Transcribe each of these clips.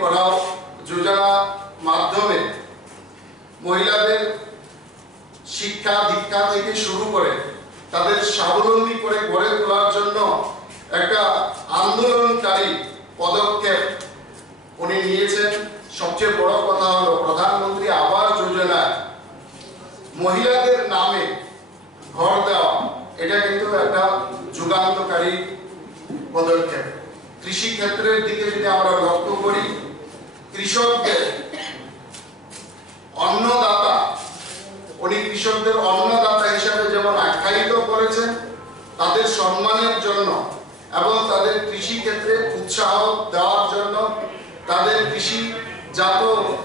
পড়াও যোজনা মাধ্যমে মহিলাদের শিক্ষা দীক্ষা থেকে শুরু করে তাদের স্বাবলম্বী করে গড়ে তোলার জন্য একটা আন্দোলনকারী পদক্ষেপ উনি নিয়েছেন। সবচেয়ে বড় কথা হলো প্রধানমন্ত্রী আবাস যোজনায় মহিলাদের নামে ঘর দেওয়া, এটা কিন্তু একটা যুগান্তকারী পদক্ষেপ। কৃষি ক্ষেত্রের দিকে যদি আমরা লক্ষ্য করি, কৃষকদের অন্নদাতা, উনি কৃষকদের অন্নদাতা হিসাবে যেমন আখ্যায়িত করেছেন, তাদের সম্মানের জন্য এবং তাদের কৃষি ক্ষেত্রে উৎসাহ দেওয়ার জন্য, তাদের কৃষিজাত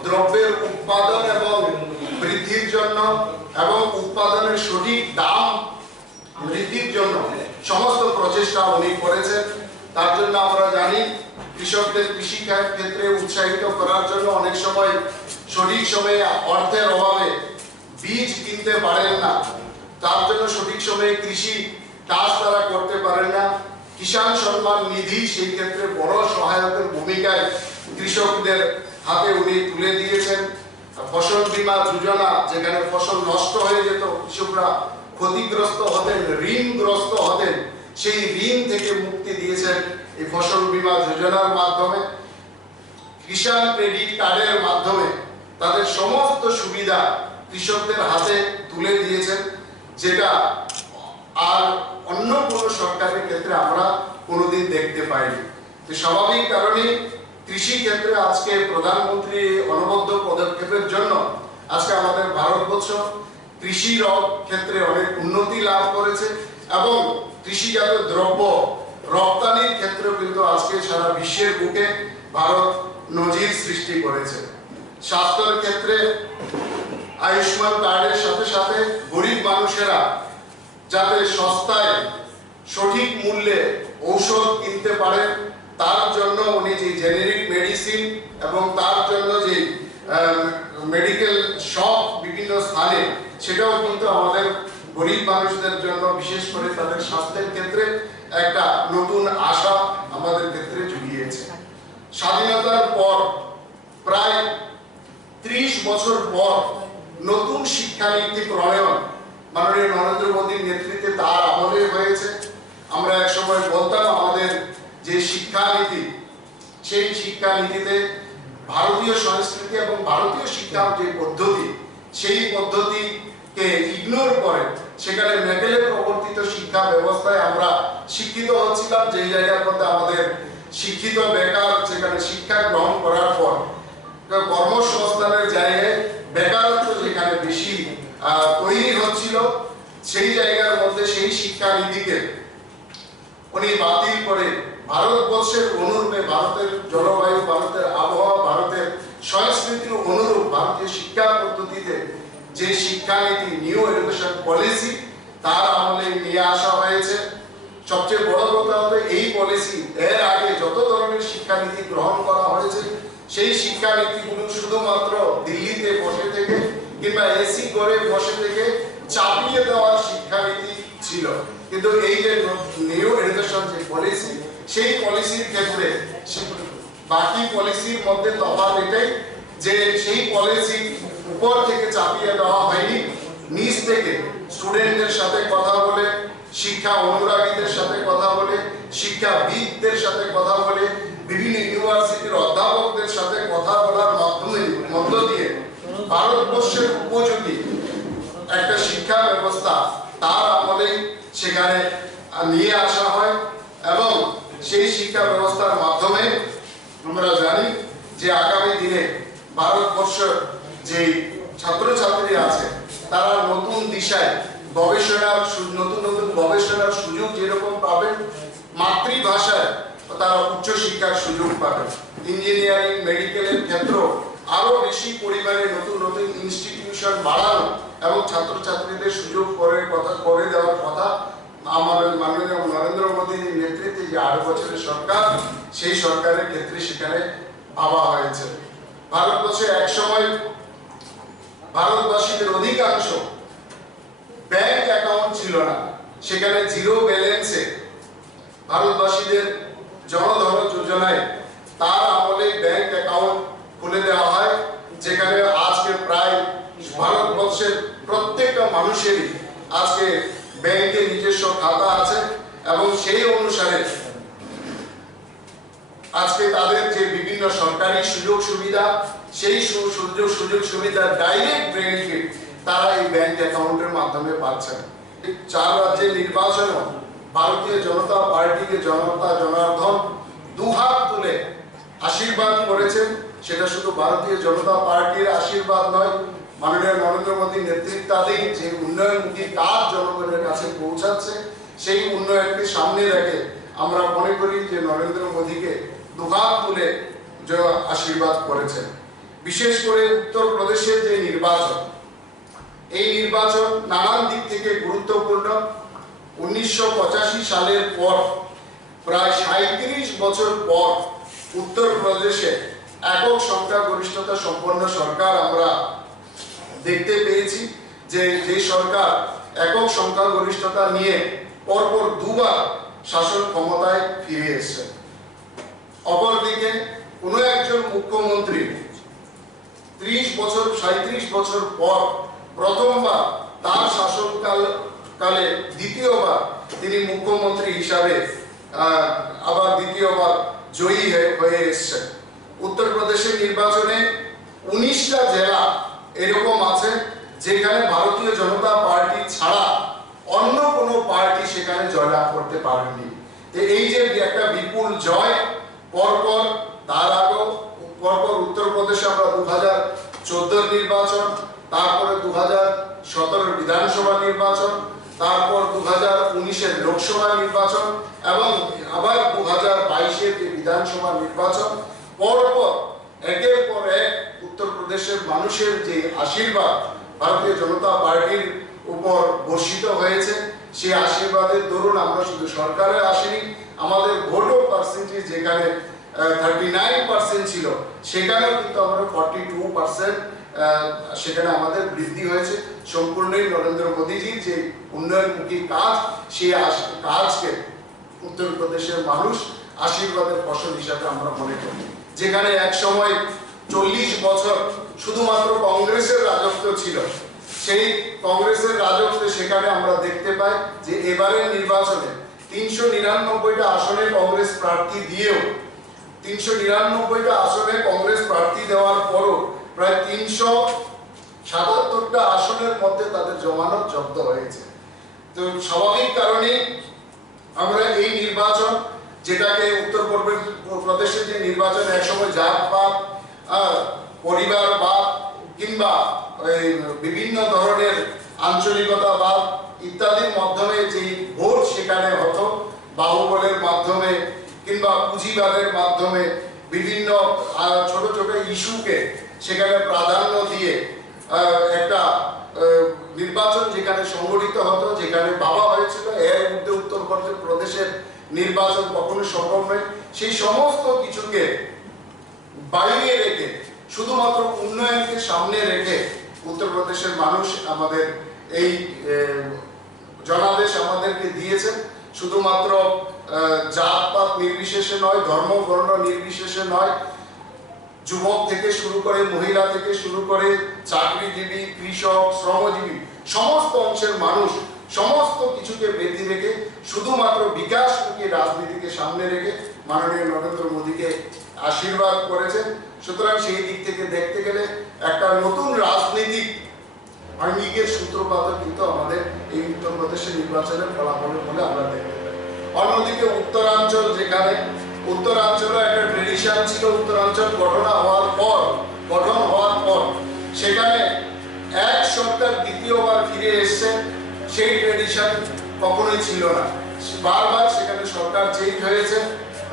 দ্রব্যের উৎপাদন এবং বৃদ্ধির জন্য এবং উৎপাদনের সঠিক দাম বৃদ্ধির জন্য সমস্ত প্রচেষ্টা উনি করেছেন। তার জন্য আমরা জানি কৃষকদের কৃষি ক্ষেত্রে উৎসাহিত করার জন্য অনেক সময় সঠিক সময়ে অর্থের অভাবে বীজ কিনতে পারেন না, তার জন্য সঠিক সময়ে কৃষি কাজ তারা করতে পারেন না। কিষাণ সম্মান নিধি সেই ক্ষেত্রে বড় সহায়কের ভূমিকায় কৃষকদের হাতে উনি তুলে দিয়েছেন। ফসল বীমা যোজনা, যেখানে ফসল নষ্ট হয়ে যেত, কৃষকরা ক্ষতিগ্রস্ত হতেন, ঋণগ্রস্ত হতেন, সেই ঋণ থেকে মুক্তি দিয়েছেন এই ফসল বীমা যোজনার মাধ্যমে। কিষাণ ক্রেডিট কার্ডের মাধ্যমে তাদের সমস্ত সুবিধা কৃষকদের হাতে তুলে দিয়েছেন, যেটা আর অন্য কোনো সরকারের ক্ষেত্রে আমরা কোনোদিন দেখতে পাইনি। তো স্বাভাবিক কারণে কৃষি ক্ষেত্রে আজকে প্রধানমন্ত্রী অনবদ্য পদক্ষেপের জন্য আজকে আমাদের ভারতবর্ষ কৃষির ক্ষেত্রে অনেক উন্নতি লাভ করেছে এবং কৃষিজাত দ্রব্য রপ্তানির ক্ষেত্রেও কিন্তু আজকে সারা বিশ্বের বুকে ভারত নজির সৃষ্টি করেছে। স্বাস্থ্যের ক্ষেত্রে আয়ুষ্মান কার্ডের সাথে সাথে গরিব মানুষেরা যাতে সস্তায় সঠিক মূল্যে ঔষধ কিনতে পারেন, তার জন্য উনি যে জেনেরিক মেডিসিন এবং তার জন্য যে মেডিকেল শপ বিভিন্ন স্থানে, সেটাও কিন্তু আমাদের গরিব মানুষদের জন্য, বিশেষ করে তাদের স্বাস্থ্যের ক্ষেত্রে একটা নতুন আশা আমাদের ক্ষেত্রে জুগিয়েছে। স্বাধীনতার পর প্রায় 30 বছর পর নতুন শিক্ষানীতি প্রণয়ন মাননীয় নরেন্দ্র মোদীর নেতৃত্বে তার আমলে হয়েছে। আমরা একসময় বলতাম আমাদের যে শিক্ষানীতি, সেই শিক্ষানীতিতে ভারতীয় সংস্কৃতি এবং ভারতীয় শিক্ষার যে পদ্ধতি, সেই পদ্ধতিকে ইগনোর করে সেখানে মেকেলে প্রবর্তিত শিক্ষা ব্যবস্থায় আমরা শিক্ষিত হচ্ছিলাম, যে জায়গার মধ্যে আমাদের শিক্ষিত বেকার সেখানে শিক্ষা গ্রহণ করার পর কর্মসংস্থানের জায়গায় বেকারত্ব যেখানে বেশি তৈরি হচ্ছিল, সেই জায়গার মধ্যে সেই শিক্ষানীতিকে উনি বাতিল করে ভারতবর্ষের অনুরূপে, ভারতের জলবায়ু, ভারতের আবহাওয়া, ভারতের সংস্কৃতির অনুরূপ ভারতীয় শিক্ষা পদ্ধতিতে যে শিক্ষানীতি, নিউ এডুকেশন পলিসি, তার আমলে নিয়ে আসা হয়েছে। সবচেয়ে বড় কথা হলো এই পলিসি এর আগে যত ধরনের শিক্ষানীতি গ্রহণ করা হয়েছে, সেই শিক্ষানীতিগুলো শুধুমাত্র দিল্লিতে বসে থেকে কিংবা এসি করে বসে থেকে চাপিয়ে দেওয়ার শিক্ষানীতি ছিল। কিন্তু এই যে নিউ এডুকেশন যে পলিসি, সেই পলিসির ক্ষেত্রে বাকি পলিসির মধ্যে তফাৎ এটাই যে সেই পলিসি উপর থেকে চাপিয়ে দেওয়া হয়নি, নিচ থেকে স্টুডেন্টদের সাথে কথা বলে, শিক্ষা অনুরাগীদের সাথে কথা বলে, শিক্ষাবিদদের সাথে কথা বলে, বিভিন্ন ইউনিভার্সিটির অধ্যাপকদের সাথে কথা বলার মধ্য দিয়ে ভারতবর্ষের উপযোগী একটা শিক্ষা ব্যবস্থা তার আমলে সেখানে নিয়ে আসা হয় এবং সেই শিক্ষা ব্যবস্থার মাধ্যমে আমরা জানি যে আগামী দিনে ভারতবর্ষ যে ছাত্রছাত্রী আছে তারা নতুন দিশায় গবেষণার নতুন নতুন গবেষণার সুযোগ যেরকম পাবেন, মাতৃভাষায় তারা উচ্চ শিক্ষার সুযোগ পাবেন। ইঞ্জিনিয়ারিং, মেডিকেলের ক্ষেত্র আরো বেশি পরিমাণে নতুন নতুন ইনস্টিটিউশন বাড়ানো এবং ছাত্রছাত্রীদের সুযোগ করে দেওয়ার কথা আমাদের মাননীয় নরেন্দ্র মোদীর নেতৃত্বে যে 8 বছরের সরকার, সেই সরকারের ক্ষেত্রে সেখানে ভাবা হয়েছে। ভারতবর্ষে এক সময় ভারতবাসীদের অধিকাংশ ব্যাংক অ্যাকাউন্ট ছিল না, সেখানে জিরো ব্যালেন্সে ভারতবাসীদের জনধন যোজনায় তার আমলে ব্যাংক অ্যাকাউন্ট খুলে দেওয়া হয়, যেখানে আজকে প্রায় ভারতবর্ষের প্রত্যেকটা মানুষেরই আজকে ব্যাংকে নিজস্ব খাতা আছে এবং সেই অনুসারে আজকে তাদের যে বিভিন্ন সরকারি সুযোগ সুবিধা, সেই সুযোগ সুবিধার ডাইরেক্ট বেনিফিট তারা এই ব্যাংক অ্যাকাউন্টের মাধ্যমে পাচ্ছেন। 4 রাজ্যের নির্বাচনেও ভারতীয় জনতা পার্টিকে জনতা জনার্দন দুহাত তুলে আশীর্বাদ করেছেন। সেটা শুধু ভারতীয় জনতা পার্টির আশীর্বাদ নয়, মাননীয় নরেন্দ্র মোদী নেতৃত্বাধীন যে উন্নয়নমুখী কাজ জনগণের কাছে পৌঁছাচ্ছে, সেই উন্নয়নকে সামনে রেখে আমরা মনে করি যে নরেন্দ্র মোদীকে দুহাত তুলে আশীর্বাদ করেছেন। বিশেষ করে উত্তরপ্রদেশের যে নির্বাচন, এই নির্বাচন নানান দিক থেকে গুরুত্বপূর্ণ। 1985 সালের পর প্রায় 37 বছর পর উত্তরপ্রদেশে একক সংখ্যাগরিষ্ঠতা সম্পন্ন সরকার আমরা দেখতে পেয়েছি। যে সরকার একক সংখ্যাগরিষ্ঠতা নিয়ে পরপর দুবার শাসন ক্ষমতায় ফিরে এসেছে। অপরদিকে কোনো একজন মুখ্যমন্ত্রী 37 বছর পর প্রথমবার তার শাসনকালে দ্বিতীয়বার তিনি মুখ্যমন্ত্রী হিসাবে আবার দ্বিতীয়বার জয়ী হয়ে এসেছেন। উত্তরপ্রদেশের নির্বাচনে 19টা জেলা এরকম আছে যেখানে ভারতীয় জনতা পার্টি ছাড়া অন্য কোনো পার্টি সেখানে জয়লাভ করতে পারেনি। এই যে একটা বিপুল জয়, পরপর তার আগেও পরপর উত্তরপ্রদেশে আমরা 2014 নির্বাচন, তারপরে 2017 বিধানসভা নির্বাচন, তারপর 2019 লোকসভা নির্বাচন এবং আবার 2022 বিধানসভা নির্বাচন, পরপর একের পর এক উত্তরপ্রদেশের মানুষের যে আশীর্বাদ ভারতীয় জনতা পার্টির উপর বর্ষিত হয়েছে, সেই আশীর্বাদের দরুন আমরা শুধু সরকারে আসিনি, আমাদের ভোটও পার্সেন্টেজ যেখানে 39% ছিল, সেখানেও কিন্তু আমরা 42% সেখানে আমাদের বৃদ্ধি হয়েছে। সম্পূর্ণই নরেন্দ্র মোদীজির যে উন্নয়নমুখী কাজ, সেই কাজকে উত্তরপ্রদেশের মানুষ আশীর্বাদের ফসল হিসাবে আমরা মনে করি। যেখানে এক সময় 40 বছর শুধুমাত্র কংগ্রেসের রাজত্ব ছিল, সেই কংগ্রেসের রাজত্বে সেখানে আমরা দেখতে পাই যে এবারের নির্বাচনে 399টা আসনে কংগ্রেস প্রার্থী দিয়েও 399টা আসনে কংগ্রেস প্রার্থী দেওয়ার পরও প্রায় 377টা আসনের মধ্যে তাদের জমানত জব্দ হয়েছে। তো স্বাভাবিক কারণে আমরা এই নির্বাচন, যেটাকে উত্তরপ্রদেশের যে নির্বাচন একসময় জাতপাত, পরিবারবাদ কিংবা বিভিন্ন ধরনের আঞ্চলিকতাবাদ ইত্যাদির মাধ্যমে যে ভোট সেখানে হতো, বাহুবলের মাধ্যমে কিংবা পুঁজিবাদের মাধ্যমে বিভিন্ন ছোট ছোট ইস্যুকে সেখানে প্রাধান্য দিয়ে একটা নির্বাচন যেখানে সংগঠিত হতো, যেখানে বাবা হয়েছিল, এর মধ্যে উত্তরপ্রদেশের নির্বাচন কখনো সম্ভব নয়। সেই সমস্ত কিছুকে বাইরে রেখে শুধুমাত্র উন্নয়নকে সামনে রেখে উত্তরপ্রদেশের মানুষ আমাদের এই জনাদেশ আমাদেরকে দিয়েছেন। শুধুমাত্র জাতপাত নির্বিশেষে নয়, ধর্ম বর্ণ নির্বিশেষে নয়, যুবক থেকে শুরু করে মহিলা থেকে শুরু করে চাকরিজীবী, কৃষক, শ্রমজীবী সমস্ত অংশের মানুষ সমস্ত কিছুকে বেঁধে রেখে শুধুমাত্র বিকাশমুখী রাজনীতিকে সামনে রেখে মাননীয় নরেন্দ্র মোদীকে আশীর্বাদ করেছেন। সুতরাং সেই দিক থেকে দেখতে গেলে একটা নতুন রাজনীতিক আঙ্গিকের সূত্রপাত কিন্তু আমাদের এই উত্তরপ্রদেশের নির্বাচনের ফলাফলের বলে আমরা দেখতে পাই। অন্যদিকে উত্তরাঞ্চল, যেখানে উত্তরাঞ্চলে একটা ট্রেডিশন ছিল, উত্তরাঞ্চল গঠন হওয়ার পর সেখানে এক সরকার দ্বিতীয়বার ফিরে এসছে, সেই ট্রেডিশন কখনোই ছিল না। বারবার সেখানে সরকার চেঞ্জ হয়েছে।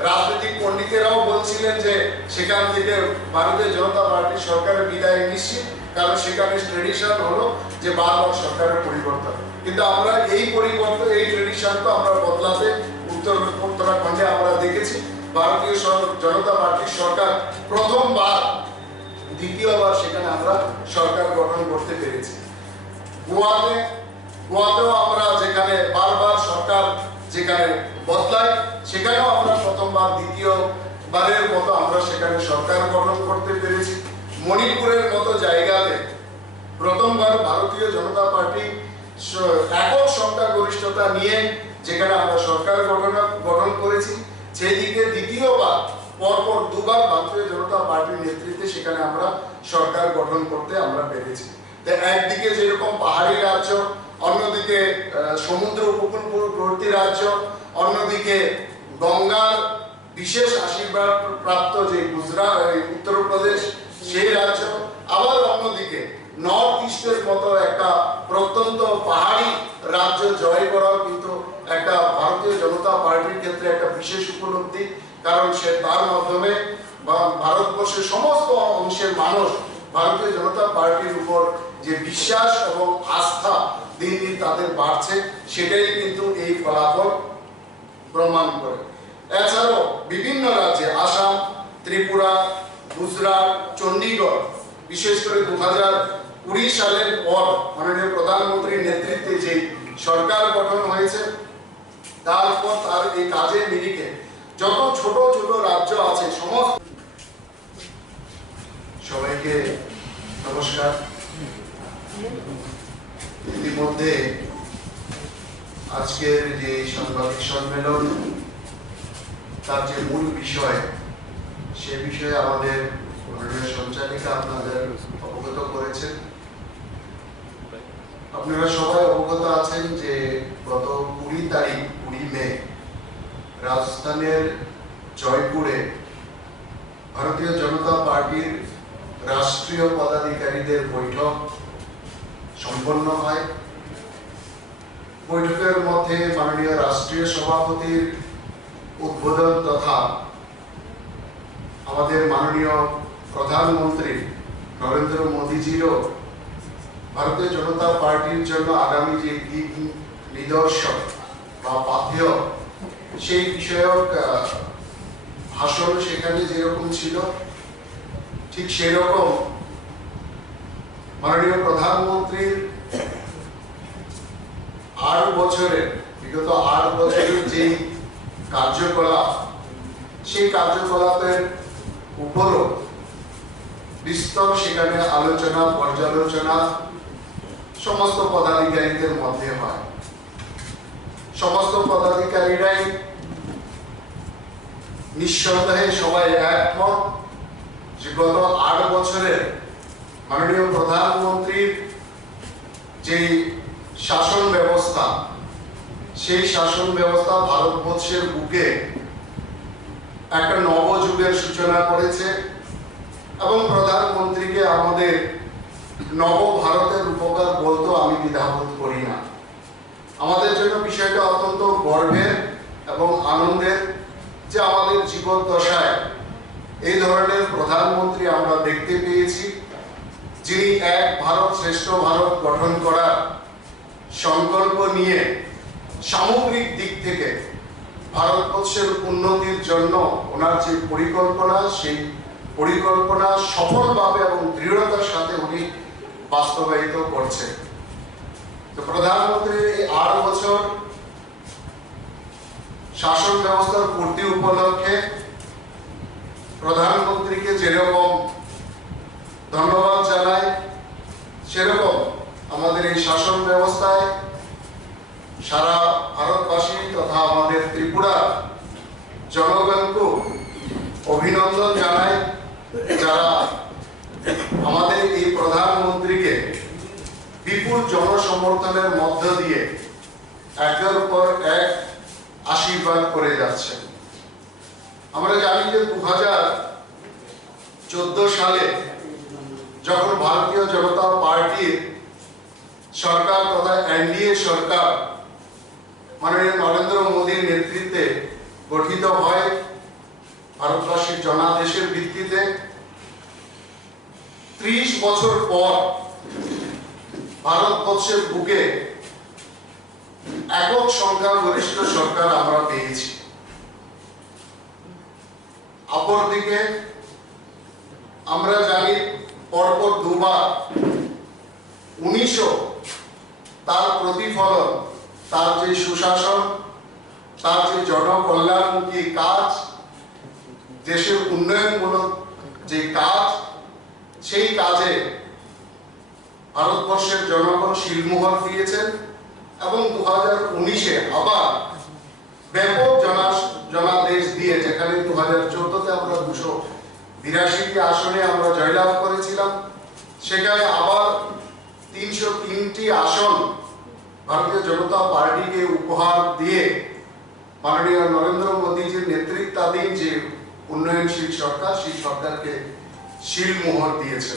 রাজনৈতিক পণ্ডিতেরাও বলছিলেন যে সেখান থেকে ভারতীয় জনতা পার্টির সরকারের বিদায় নিশ্চিত, কারণ সেখানে ট্রেডিশন হলো যে বারবার সরকারের পরিবর্তন। কিন্তু আমরা এই পরিবর্তন, এই ট্রেডিশনটা আমরা বদলাতে উত্তরাখণ্ডে আমরা দেখেছি ভারতীয় জনতা পার্টির সরকার প্রথমবার দ্বিতীয়বার সেখানে আমরা সরকার গঠন করতে পেরেছি। গোয়াতেও আমরা যেখানে বারবার সরকার যেখানে বদলায়, সেখানেও আমরা প্রথমবার বারের মতো আমরা সেখানে সরকার গঠন করতে পেরেছি। মণিপুরের মতো জায়গাতে প্রথমবার ভারতীয় জনতা পার্টি একক সংখ্যাগরিষ্ঠতা নিয়ে যেখানে আমরা সরকার গঠন করেছি, সেই দিকে দ্বিতীয়বার পরপর দুবার ভারতীয় জনতা পার্টির নেতৃত্বে সেখানে আমরা সরকার গঠন করতে আমরা পেরেছি। একদিকে যেরকম পাহাড়ি রাজ্য, অন্যদিকে সমুদ্র উপকূলবর্তী রাজ্য, অন্যদিকে গঙ্গার বিশেষ আশীর্বাদ প্রাপ্ত যে গুজরাট, উত্তরপ্রদেশ সেই রাজ্য, আবার অন্যদিকে নর্থ ইস্টের মতো একটা প্রত্যন্ত পাহাড়ি রাজ্য জয় করাও কিন্তু একটা ভারতীয় জনতা পার্টির ক্ষেত্রে একটা বিশেষ উপলব্ধি। কারণ সে তার মাধ্যমে ভারতবর্ষের সমস্ত অংশের মানুষ ভারতীয় জনতা পার্টির উপর যে বিশ্বাস এবং আস্থা দিন দিন তাদের বাড়ছে, সেটাই কিন্তু এই ফলাফল প্রমাণ করে। এছাড়াও বিভিন্ন রাজ্যে আসাম, ত্রিপুরা, গুজরাট, চণ্ডীগড়, বিশেষ করে 2020 সালের পর মাননীয় প্রধানমন্ত্রীর নেতৃত্বে যে সরকার গঠন হয়েছে, তারপর তার এই কাজের নিরিখে যত ছোট ছোট রাজ্য আছে সমস্ত। সবাইকে নমস্কার। ইতিমধ্যে আজকের যে সাংবাদিক সম্মেলন, তার যে মূল বিষয়, সে বিষয়ে আমাদের মাননীয় সঞ্চালিকা আপনাদের অবগত করেছেন। আপনারা সবাই অবগত আছেন যে গত 20 মে রাজস্থানের জয়পুরে ভারতীয় জনতা পার্টির রাষ্ট্রীয় পদাধিকারীদের বৈঠক সম্পন্ন হয়। বৈঠকের মধ্যে মাননীয় রাষ্ট্রীয় সভাপতির উদ্বোধন তথা আমাদের মাননীয় প্রধানমন্ত্রী নরেন্দ্র মোদীজিরও ভারতীয় জনতা পার্টির জন্য আগামী যে দিক নিদর্শন বা পাথেয়, সেই বিষয়ক ভাষণ সেখানে যেরকম ছিল, ঠিক সেরকম মাননীয় প্রধানমন্ত্রীর বিগত 8 বছরের যে কার্যকলাপ, সেই কার্যকলাপের উপরও বিস্তর সেখানে আলোচনা পর্যালোচনা সমস্ত পদাধিকারীদের মধ্যে হয়। সমস্ত পদাধিকারীরাই নিঃসন্দেহে সবাই একমত যে গত 8 বছরের মাননীয় প্রধানমন্ত্রীর যে শাসন ব্যবস্থা, সেই শাসন ব্যবস্থা ভারতবর্ষের বুকে একটা নবযুগের সূচনা করেছে এবং প্রধানমন্ত্রীকে আমাদের নব ভারতের উপকার বলতেও আমি দ্বিধাবোধ করি না। আমাদের জন্য বিষয়টা অত্যন্ত গর্বের এবং আনন্দের যে আমাদের জীবন দশায় এই ধরনের প্রধানমন্ত্রী আমরা দেখতে পেয়েছি, যিনি এক ভারত শ্রেষ্ঠ ভারত গঠন করার সংকল্প নিয়ে সামগ্রিক দিক থেকে ভারতবর্ষের উন্নতির জন্য ওনার যে পরিকল্পনা, সেই পরিকল্পনা সফলভাবে এবং দৃঢ়তার সাথে উনি বাস্তবায়িত করছেন। তো প্রধানমন্ত্রীর এই 8 বছর শাসন ব্যবস্থার পূর্তি উপলক্ষে প্রধানমন্ত্রীকে যেরকম ধন্যবাদ জানাই, সেরকম আমাদের এই শাসন ব্যবস্থায় সারা ভারতবাসী তথা আমাদের ত্রিপুরা জনগণকে অভিনন্দন জানাই, যারা আমাদের এই প্রধানমন্ত্রীকে বিপুল জনসমর্থনের মধ্য দিয়ে একের পর এক আশীর্বাদ করে যাচ্ছেন। আমরা জানি যে 2014 সালে যখন ভারতীয় জনতা পার্টির সরকার তথা এনডিএ সরকার মাননীয় নরেন্দ্র মোদীর নেতৃত্বে গঠিত হয় ভারতবাসীর জনাদেশের ভিত্তিতে, 30 বছর পর ভারতবর্ষের বুকে একক সংখ্যাগরিষ্ঠ সরকার আমরা পেয়েছি। অপরদিকে আমরা জানি পরপর দুবার 1900 তার প্রতিফলন, তার যে সুশাসন, তার যে জনকল্যাণমুখী কাজ, দেশের উন্নয়নমূলক যে কাজ, সেই কাজে ভারতবর্ষের জনগণ শিলমোহর দিয়েছেন এবং 2019-এ আবার ব্যাপক জনাদেশ দিয়ে, যেখানে 2014-তে আমরা 282টি আসনে আমরা জয়লাভ করেছিলাম, সেখানে আবার 303টি আসন ভারতীয় জনতা পার্টিকে উপহার দিয়ে মাননীয় নরেন্দ্র মোদীজির নেতৃত্বাধীন যে উন্নয়নশীল সরকার, সেই সরকারকে শিলমোহর দিয়েছে।